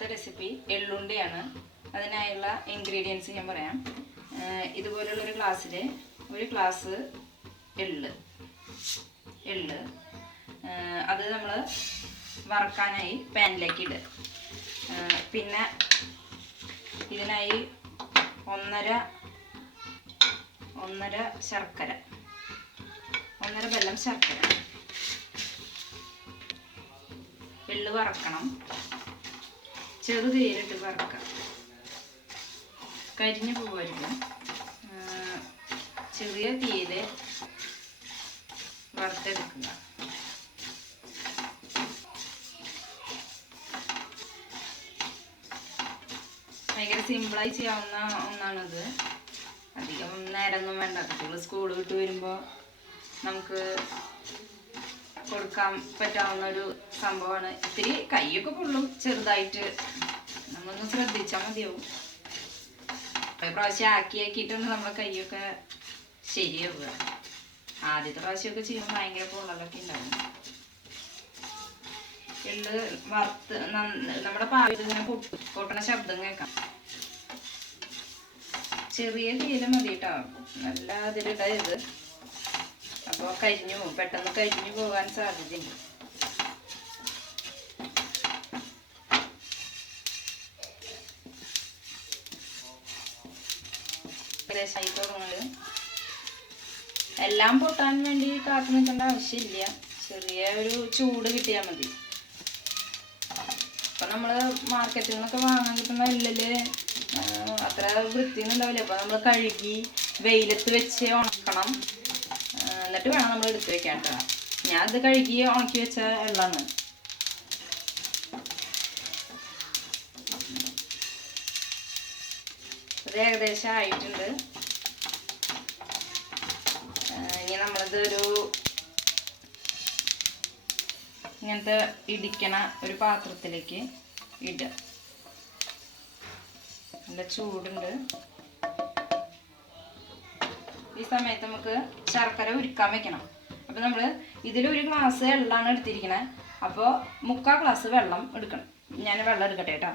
ഇന്നത്തെ റെസിപ്പി എള്ളുണ്ടിയാണ്. അതിനായുള്ള ഇൻഗ്രീഡിയൻസ് ഞാൻ പറയാം. ഇതുപോലുള്ളൊരു ഗ്ലാസ്സിൽ ഒരു ഗ്ലാസ് എള്ള്. എള്ള്. അത് നമ്മൾ വറക്കാനായി പാനിലേക്ക് ഇടുക. പിന്നെ ഇതിനായി ഒന്നര ഒന്നര ശർക്കര. ഒന്നര വെല്ലം ശർക്കര. എള്ള് വറക്കണം. ചെറുതീരിട്ട് വറക്കാം. കരിഞ്ഞു പോകരുത് ചെറിയ തീയിൽ വറുത്തെടുക്കുക. ഭയങ്കര സിമ്പിളായി ചെയ്യാവുന്ന ഒന്നാണിത്. അധികം നേരമൊന്നും വേണ്ട. കുട്ടികൾ സ്കൂൾ വിട്ട് വരുമ്പോൾ നമുക്ക് കൊടുക്കാൻ പറ്റാവുന്ന ഒരു സംഭവമാണ്. ഇത്തിരി കൈയൊക്കെ പൊള്ളും ചെറുതായിട്ട്. നമ്മളൊന്ന് ശ്രദ്ധിച്ചാൽ മതിയാവും. പ്രാവശ്യം ആക്കി ആക്കിയിട്ടാണ് നമ്മുടെ കൈയൊക്കെ ശരിയാവുക. ആദ്യത്തെ പ്രാവശ്യമൊക്കെ ചെയ്യുമ്പോൾ ഭയങ്കര പൊള്ളലൊക്കെ ഉണ്ടാവും. എള്ള് വറുത്ത് നമ്മുടെ പാവിൽ ഇങ്ങനെ പൊട്ട് പൊട്ടണ ശബ്ദം കേൾക്കാം. ചെറിയ തീയില മതി കേട്ടോ നല്ല അതിലിടരുത്. അപ്പോൾ കരിഞ്ഞു പെട്ടെന്ന് കരിഞ്ഞു പോകാൻ സാധ്യതയുണ്ട്. എല്ലാം പൊട്ടാൻ വേണ്ടി കാത്തു നിൽക്കേണ്ട ആവശ്യമില്ല. ചെറിയ ഒരു ചൂട് കിട്ടിയാൽ മതി. അപ്പൊ നമ്മൾ മാർക്കറ്റിൽ നിന്നൊക്കെ വാങ്ങാൻ കിട്ടുന്ന എല്ലിൽ അത്ര വൃത്തിയൊന്നും ഉണ്ടാവില്ല. അപ്പൊ നമ്മൾ കഴുകി വെയിലത്ത് വെച്ച് ഉണക്കണം. എന്നിട്ട് വേണം നമ്മൾ എടുത്ത് വെക്കാൻ കേട്ടോ. ഞാൻ ഇത് കഴുകി ഉണക്കി വെച്ച വെള്ളമാണ് ഇത് ഏകദേശം ആയിട്ടുണ്ട്. ഇനി നമ്മളിത് ഒരു ഇങ്ങനത്തെ ഇടിക്കണ ഒരു പാത്രത്തിലേക്ക് ഇടുക. നല്ല ചൂടുണ്ട്. ഈ സമയത്ത് നമുക്ക് ശർക്കര ഉരുക്കാൻ വെക്കണം. അപ്പോൾ നമ്മൾ ഇതിലൊരു ഗ്ലാസ് വെള്ളമാണ് എടുത്തിരിക്കുന്നത് അപ്പോൾ മുക്കാൽ ഗ്ലാസ് വെള്ളം എടുക്കണം. ഞാൻ വെള്ളം എടുക്കട്ടെ കേട്ടോ.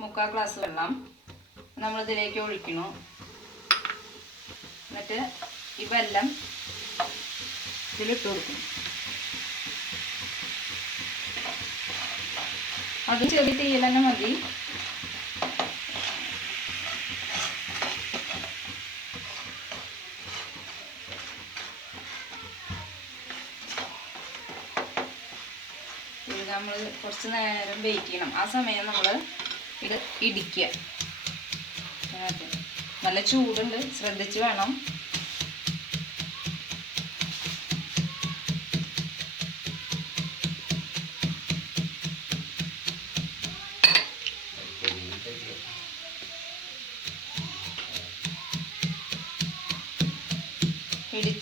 മുക്കാൽ ഗ്ലാസ് വെള്ളം നമ്മൾ ഇതിലേക്ക് ഒഴിക്കണം എന്നിട്ട് ഈ വെല്ലം ഇതിലിട്ട് കൊടുക്കണം അത് ചെറിയ തീയിൽ തന്നെ മതി. നമ്മൾ കുറച്ച് നേരം വെയിറ്റ് ചെയ്യണം. ആ സമയം നമ്മൾ ഇത് ഇടിക്കുക. നല്ല ചൂടുണ്ട്. ശ്രദ്ധിച്ച് വേണം.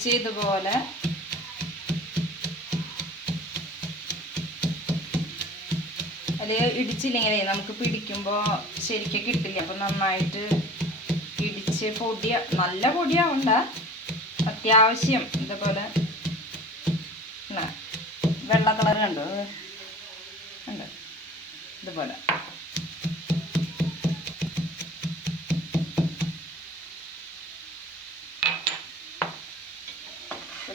ഇടിച്ച് ഇതുപോലെ അതിൽ ഇടിച്ചില്ലെങ്കിലേ നമുക്ക് പിടിക്കുമ്പോൾ ശരിക്കും കിട്ടില്ല. അപ്പം നന്നായിട്ട് ഇടിച്ച് പൊടി നല്ല പൊടിയാവണ്ട. അത്യാവശ്യം. ഇതേപോലെ വെള്ള കളർ കണ്ടോ? അത്? ഉണ്ട്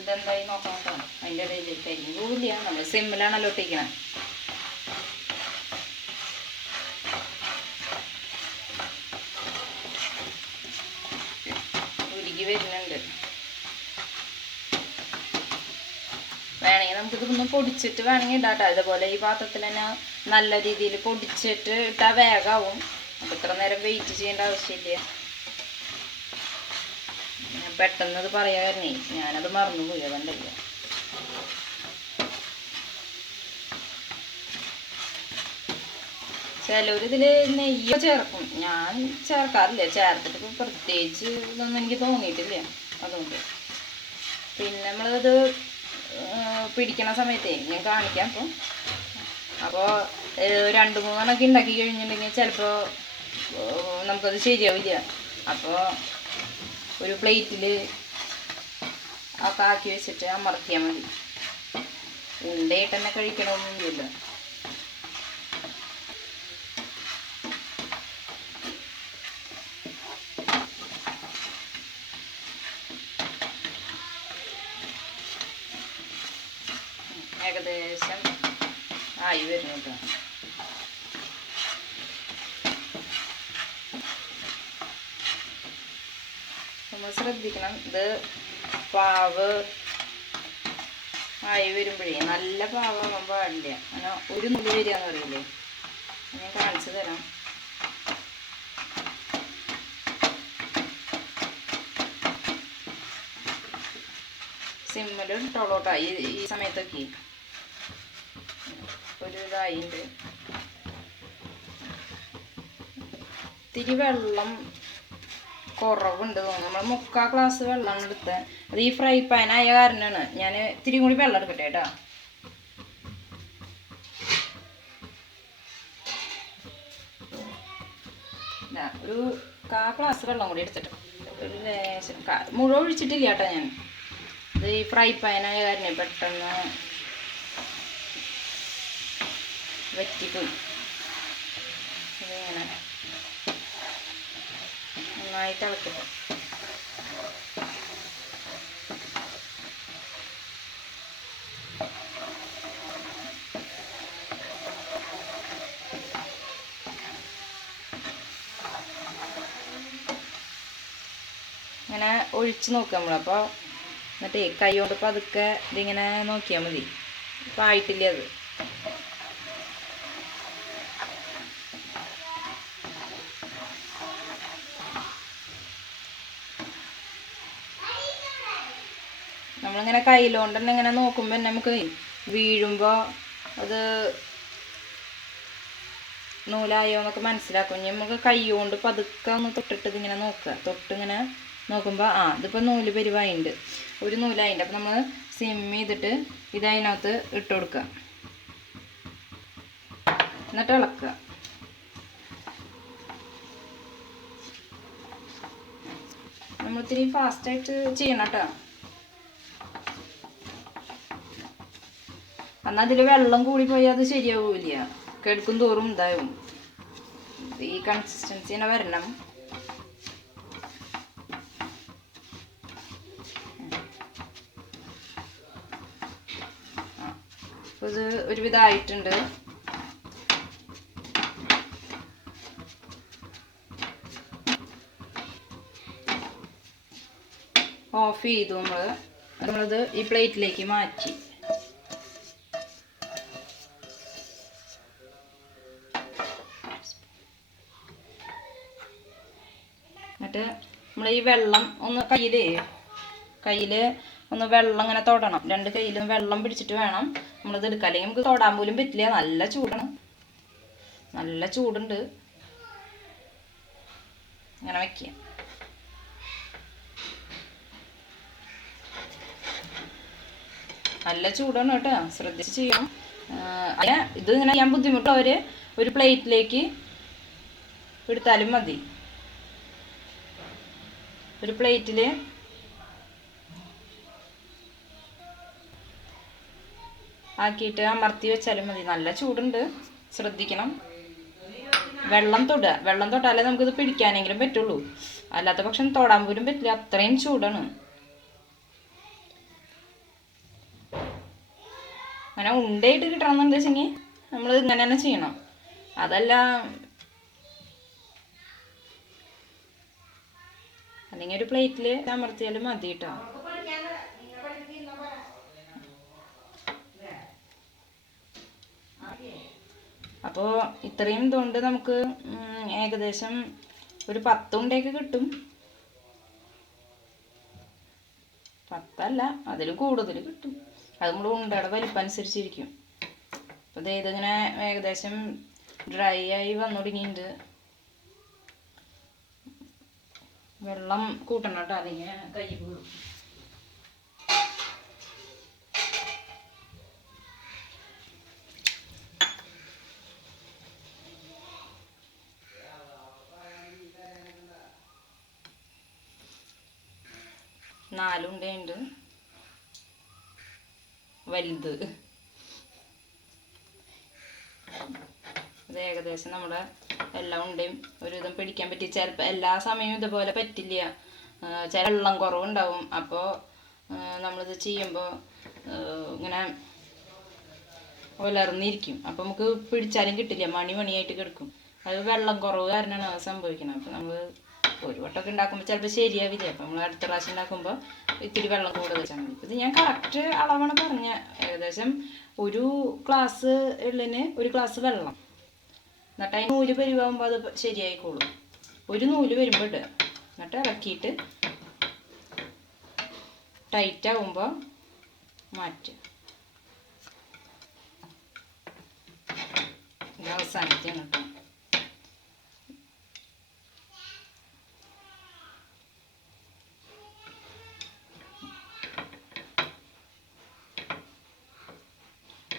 ഇതെന്തായി നോക്കാൻ കേട്ടോ അതിന്റെ ഇടയിൽ കരിയും കൂടില്ല നമ്മൾ സിമ്മിലാണല്ലോ ഇട്ടിരിക്കണേ. ഉരുകി വരുന്നുണ്ട്. വേണമെങ്കിൽ നമുക്കിതൊന്ന് പൊടിച്ചിട്ട് വേണമെങ്കിൽ ഇടാട്ടോ. ഇതുപോലെ ഈ പാത്രത്തിൽ തന്നെ നല്ല രീതിയിൽ പൊടിച്ചിട്ട് ഇട്ടാൽ വേഗമാവും അപ്പം ഇത്ര നേരം വെയിറ്റ് ചെയ്യേണ്ട ആവശ്യമില്ല. പെട്ടെന്ന് അത് പറയാൻ വരണേ ഞാനത് മറന്നുപോയി അതുകൊണ്ടല്ല. ചിലരിതിൽ നെയ്യ് ചേർക്കും. ഞാൻ ചേർക്കാറില്ല. ചേർത്തിട്ട് ഇപ്പം പ്രത്യേകിച്ച് ഇതൊന്നും എനിക്ക് തോന്നിയിട്ടില്ല അതുകൊണ്ട്. പിന്നെ നമ്മളത് പിടിക്കണ സമയത്തേ ഞാൻ കാണിക്കാം അപ്പം. അപ്പോൾ രണ്ട് മൂന്നെണ്ണമൊക്കെ ഉണ്ടാക്കി കഴിഞ്ഞിട്ടുണ്ടെങ്കിൽ ചിലപ്പോൾ നമുക്കത് ശരിയാവില്ല. അപ്പോൾ ഒരു പ്ലേറ്റിൽ ഒക്കെ ആക്കി വെച്ചിട്ട് അമർത്തിയാൽ മതി. ഉണ്ടായിട്ട് തന്നെ കഴിക്കണമൊന്നുമില്ല ഏകദേശം ആയി വരുന്നു ശ്രദ്ധിക്കണം. ഇത് പാവ് ആയി വരുമ്പോഴേ നല്ല പാവാകാൻ പാടില്ല? അങ്ങനെ ഒരു നുള്ളി വരിക എന്ന് പറയില്ലേ ഞാൻ കാണിച്ചു തരാം. സിമ്മിൽ ടൊളോട്ട. ഈ ഈ സമയത്തൊക്കെ ഒരു ഇതായിട്ട് ഇത്തിരി വെള്ളം കുറവുണ്ട് തോന്നുന്നു. നമ്മൾ മുക്കാൽ ഗ്ലാസ് വെള്ളമാണ് എടുത്തത് അത് ഈ ഫ്രൈ പാൻ ആയ കാരണമാണ്. ഞാൻ ഇത്തിരി കൂടി വെള്ളം എടുക്കട്ടെ കേട്ടോ. ഒരു കാ ഗ്ലാസ് വെള്ളം കൂടി എടുത്തിട്ട്. ഒരു ലേശം മുഴുവൻ ഒഴിച്ചിട്ടില്ല കേട്ടോ ഞാൻ. ഇത് ഈ ഫ്രൈ പാനായ കാരണം പെട്ടെന്ന് വറ്റിപ്പോയി ഇതിങ്ങനെ നന്നായിട്ട് ഇളക്കുന്നു. ഇങ്ങനെ ഒഴിച്ച് നോക്കുക നമ്മൾ അപ്പോൾ എന്നിട്ട് കൈ കൊണ്ട് പതുക്കെ ഇതിങ്ങനെ നോക്കിയാൽ മതി. ഇപ്പം ആയിട്ടില്ല അത്. കയ്യിലോണ്ട് തന്നെ ഇങ്ങനെ നോക്കുമ്പോൾ നമുക്ക് വീഴുമ്പോൾ അത് നൂലായോ എന്നൊക്കെ മനസ്സിലാക്കും. ഇനി നമുക്ക് കൈ കൊണ്ട് പതുക്കെ ഒന്ന് തൊട്ടിട്ട് ഇതിങ്ങനെ നോക്കുക. തൊട്ടിങ്ങനെ നോക്കുമ്പോൾ ആ ഇതിപ്പോൾ നൂൽ പരിവായുണ്ട്. ഒരു നൂലായിണ്ട്. അപ്പം നമ്മൾ സിം ചെയ്തിട്ട് ഇത് അതിനകത്ത് ഇട്ട് കൊടുക്കുക. എന്നിട്ട് ഇളക്കുക. നമ്മളിത്തിരി ഫാസ്റ്റായിട്ട് ചെയ്യണം കേട്ടോ. എന്നാൽ അതിൽ വെള്ളം പോയാൽ അത് ശരിയാവില്ല. കെടുക്കും തോറും ഇതാവും. ഈ കൺസിസ്റ്റൻസി തന്നെ വരണം. ഇത് ഒരുവിധമായിട്ടുണ്ട് ഓഫ് ചെയ്തു നമ്മൾ നമ്മളത് ഈ പ്ലേറ്റിലേക്ക് മാറ്റി. എന്നിട്ട് നമ്മൾ ഈ വെള്ളം ഒന്ന് കയ്യിൽ കയ്യിൽ ഒന്ന് വെള്ളം ഇങ്ങനെ തൊടണം. രണ്ട് കയ്യിലും വെള്ളം പിടിച്ചിട്ട് വേണം നമ്മളിത് എടുക്കുക അല്ലെങ്കിൽ നമുക്ക് തൊടാൻ പോലും പറ്റില്ല. നല്ല ചൂടാണ്. നല്ല ചൂടുണ്ട്. ഇങ്ങനെ വയ്ക്കുക നല്ല ചൂടാണ് കേട്ടോ. ശ്രദ്ധിച്ച് ചെയ്യണം. ഇത് ഇങ്ങനെ ഞാൻ ബുദ്ധിമുട്ടുള്ളവർ ഒരു പ്ലേറ്റിലേക്ക് എടുത്താലും മതി. ഒരു പ്ലേറ്റിൽ ആക്കിയിട്ട് അമർത്തി വെച്ചാലും മതി. നല്ല ചൂടുണ്ട്. ശ്രദ്ധിക്കണം. വെള്ളം തൊടുക. വെള്ളം തൊട്ടാലേ നമുക്കിത് പിടിക്കാനെങ്കിലും പറ്റുള്ളൂ. അല്ലാത്ത പക്ഷം തൊടാൻ പോലും പറ്റില്ല. അത്രയും ചൂടാണ്. അങ്ങനെ ഉണ്ടയായിട്ട് കിട്ടണം വെച്ചെങ്കിൽ നമ്മൾ ഇങ്ങനെ തന്നെ ചെയ്യണം. അതല്ല അല്ലെങ്കിൽ ഒരു പ്ലേറ്റിൽ അമർത്തിയാലും മതി കേട്ടോ. അപ്പോൾ ഇത്രയും ഇതുകൊണ്ട് നമുക്ക് ഏകദേശം ഒരു പത്ത് ഉണ്ടയൊക്കെ കിട്ടും. പത്തല്ല അതിൽ കൂടുതൽ കിട്ടും. അത് നമ്മൾ ഉണ്ടയുടെ വലിപ്പം അനുസരിച്ചിരിക്കും അപ്പോൾ ദേ ഇതിങ്ങനെ ഏകദേശം ഡ്രൈ ആയി വന്നു വെള്ളം കൂട്ടണം കേട്ടോ അല്ലെങ്കിൽ കൈ വീഴും. നാലുണ്ടയുണ്ട് വലുത്. ഇത് ഏകദേശം നമ്മുടെ എല്ലാ ഉണ്ടേയും ഒരുവിധം പിടിക്കാൻ പറ്റി. ചിലപ്പോൾ എല്ലാ സമയവും ഇതുപോലെ പറ്റില്ല. ചില വെള്ളം കുറവുണ്ടാവും. അപ്പോൾ നമ്മളിത് ചെയ്യുമ്പോൾ ഇങ്ങനെ ഉലർന്നിരിക്കും. അപ്പോൾ നമുക്ക് പിടിച്ചാലും കിട്ടില്ല. മണി മണിയായിട്ട് കിടക്കും. അത് വെള്ളം കുറവ് കാരണമാണ് അത് സംഭവിക്കുന്നത് അപ്പോൾ നമ്മൾ ഒരു വട്ടമൊക്കെ ഉണ്ടാക്കുമ്പോൾ ചിലപ്പോൾ ശരിയാവില്ല. അപ്പോൾ നമ്മൾ അടുത്ത പ്രാവശ്യം ഉണ്ടാക്കുമ്പോൾ ഇത്തിരി വെള്ളം കൂടെ വെച്ചാൽ മതി. ഇത് ഞാൻ കറക്റ്റ് അളവാണ് പറഞ്ഞ. ഏകദേശം ഒരു ഗ്ലാസ് ഉള്ളിന് ഒരു ഗ്ലാസ് വെള്ളം. എന്നിട്ട് അതിന് നൂൽ പരിവാകുമ്പോൾ അത് ശരിയായിക്കോളും. ഒരു നൂൽ വരുമ്പോൾ ഇടുക എന്നിട്ട് ഇറക്കിയിട്ട് ടൈറ്റ് ആകുമ്പോൾ മാറ്റുക ഇത് അവസാനിക്കാണ് കേട്ടോ.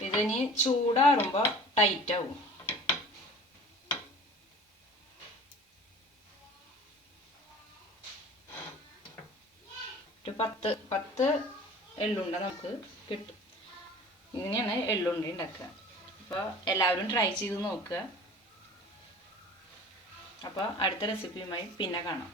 ഇതിനി ചൂടാറുമ്പോൾ ടൈറ്റ് ഒരു പത്ത് പത്ത് എള്ളുണ്ട നമുക്ക് കിട്ടും. ഇങ്ങനെയാണ് എള്ളുണ്ട ഉണ്ടാക്കുക അപ്പോൾ എല്ലാവരും ട്രൈ ചെയ്ത് നോക്കുക അപ്പോൾ അടുത്ത റെസിപ്പിയുമായി പിന്നെ കാണാം.